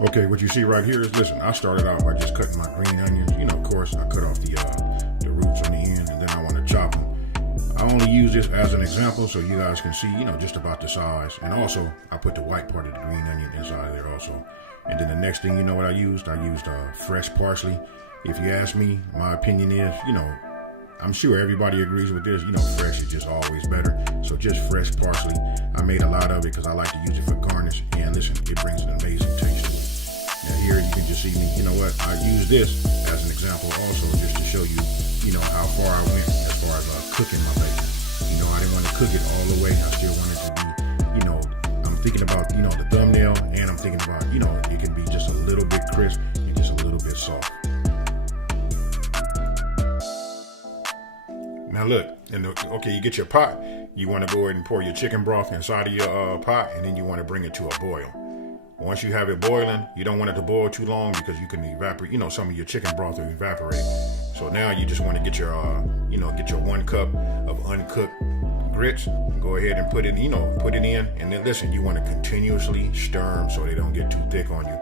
Okay, what you see right here is, listen, I started out by just cutting my green onions. You know, of course, I cut off the roots on the end, and then I want to chop them. I only use this as an example so you guys can see, you know, just about the size. And also, I put the white part of the green onion inside of there also. And then the next thing, you know what I used? I used fresh parsley. If you ask me, my opinion is, you know, I'm sure everybody agrees with this. You know, fresh is just always better. So just fresh parsley. I made a lot of it because I like to use it for garnish. And listen, it brings an amazing taste to it. Now here you can just see me, you know what? I use this as an example also just to show you, you know, how far I went as far as cooking my bacon. You know, I didn't want to cook it all the way. I still wanted to be, you know, I'm thinking about, you know, the thumbnail, and I'm thinking about, you know, it can be just a little bit crisp and just a little bit soft. Now look, okay, you get your pot. You want to go ahead and pour your chicken broth inside of your pot, and then you want to bring it to a boil. Once you have it boiling, you don't want it to boil too long because you can evaporate, you know, some of your chicken broth will evaporate. So now you just want to get your, you know, get your 1 cup of uncooked grits. Go ahead and put it, you know, put it in. And then listen, you want to continuously stir them so they don't get too thick on you.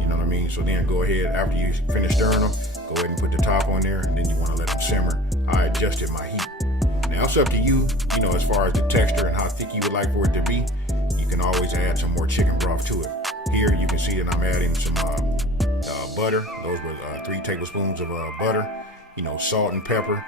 You know what I mean? So then go ahead, after you finish stirring them, go ahead and put the top on there, and then you want to let them simmer. I adjusted my heat. Now it's up to you, you know, as far as the texture and how thick you would like for it to be. You can always add some more chicken broth to it. Here you can see that I'm adding some butter. Those were 3 tablespoons of butter. You know, salt and pepper.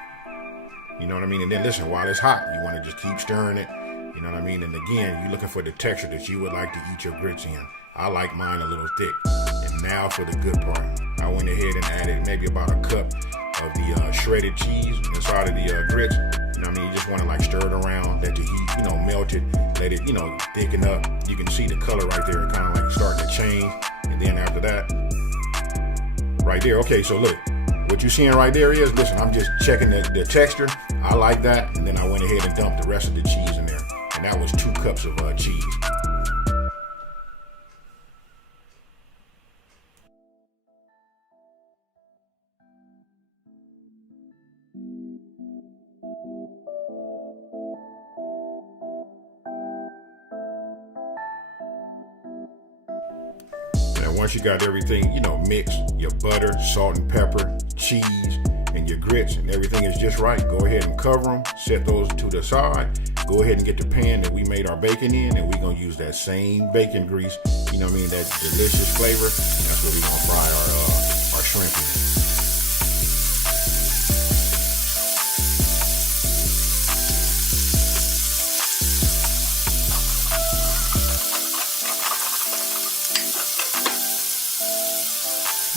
You know what I mean? And then listen, while it's hot, you want to just keep stirring it. You know what I mean? And again, you're looking for the texture that you would like to eat your grits in. I like mine a little thick. And now for the good part. I went ahead and added maybe about a cup of the shredded cheese inside of the grits. You know what I mean? You just want to like stir it around, let the heat, you know, melt it, let it, you know, thicken up. You can see the color right there, kind of like starting to change. And then after that, right there. Okay, so look, what you're seeing right there is, listen, I'm just checking the texture. I like that. And then I went ahead and dumped the rest of the cheese in there. And that was 2 cups of cheese. Once you got everything, you know, mixed, your butter, salt and pepper, cheese, and your grits, and everything is just right, go ahead and cover them, set those to the side, go ahead and get the pan that we made our bacon in, and we're going to use that same bacon grease, you know what I mean, that delicious flavor. That's what we're going to fry our shrimp in.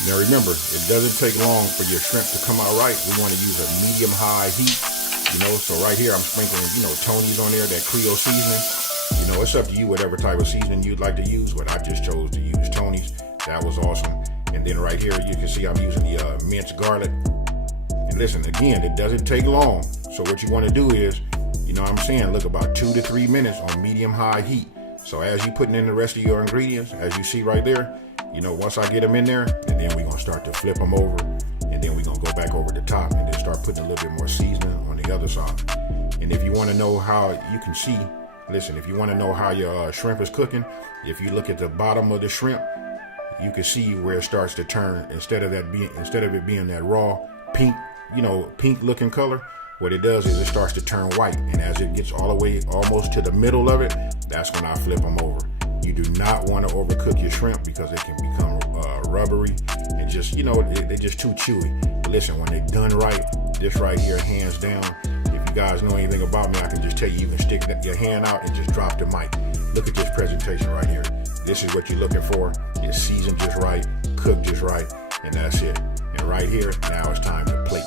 Now remember, it doesn't take long for your shrimp to come out right. We want to use a medium-high heat, you know. So right here, I'm sprinkling, you know, Tony's on there, that Creole seasoning. You know, it's up to you, whatever type of seasoning you'd like to use, but I just chose to use Tony's. That was awesome. And then right here, you can see I'm using the minced garlic. And listen, again, it doesn't take long. So what you want to do is, you know what I'm saying, look, about 2 to 3 minutes on medium-high heat. So as you putting in the rest of your ingredients, as you see right there, you know, once I get them in there, and then we're going to start to flip them over, and then we're going to go back over the top and then start putting a little bit more seasoning on the other side. And if you want to know how, you can see, listen, if you want to know how your shrimp is cooking, if you look at the bottom of the shrimp, you can see where it starts to turn, instead of it being that raw pink, you know, pink looking color, what it does is it starts to turn white. And as it gets all the way almost to the middle of it, that's when I flip them over. You do not want to overcook your shrimp because it can become rubbery and just, you know, they're just too chewy. But listen, when they're done right, this right here, hands down, if you guys know anything about me, I can just tell you, you can stick your hand out and just drop the mic. Look at this presentation right here. This is what you're looking for. It's seasoned just right, cooked just right, and that's it. And right here, now it's time to plate.